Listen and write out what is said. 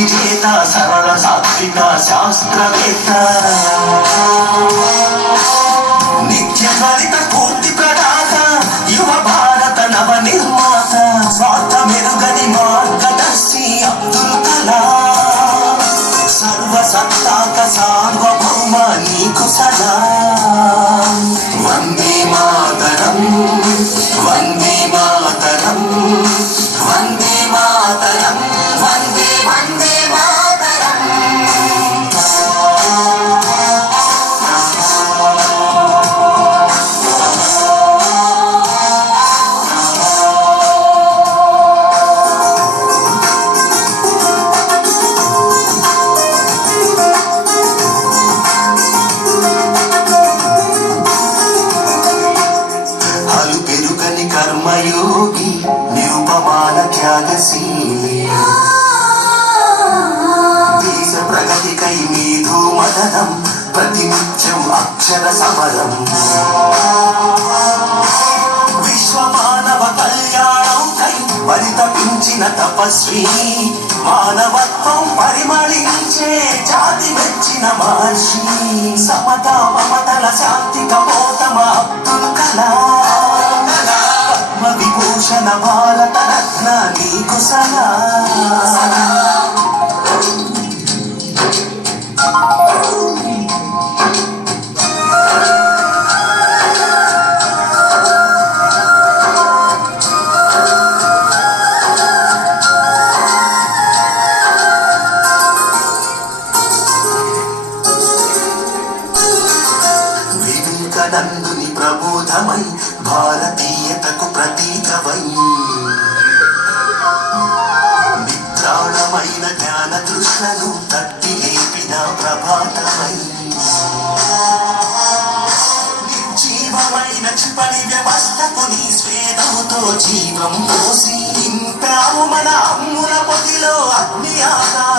విజేత సరళ సాత్విక శాస్త్రవేత్త నిత్య ఫలిత పూర్తి ప్రదాత యువ భారత నవ నిర్మాత స్వార్థ మెరుగని మార్గదర్శి అబ్దుల్ కలాం సర్వసత్తాక సార్వభౌమ నీకు సలాం వందే మాతరం వందే మాతరం వందే మాతరం వందే వందే మాతరం కర్మయోగి నిరుపమాన త్యాగశీలి దేశ ప్రగతికై మీధు మదనం ప్రతినిత్యం అక్షర సమరం విశ్వమానవ కళ్యాణంకై పరితపించిన తపస్వి మానవత్వం పరిమళించే జాతి మెచ్చిన మహర్షి సమతా మమతల శాంతి కపోతమ అబ్దుల్ కలాం విభూషణ భారత రత్న నీకు సలాం వివేకానందుని ప్రబోధమై భారతీయతకు ప్రతీకవై నిద్రాణమైన జ్ఞాన తృష్ణను తట్టి లేపిన ప్రభాతమై నిర్జీవమైన క్షిపణి వ్యవస్థకు నీ స్వేదముతో జీవం పోసి నింపావు మన అమ్ముల పొదిలో అగ్ని ఆగా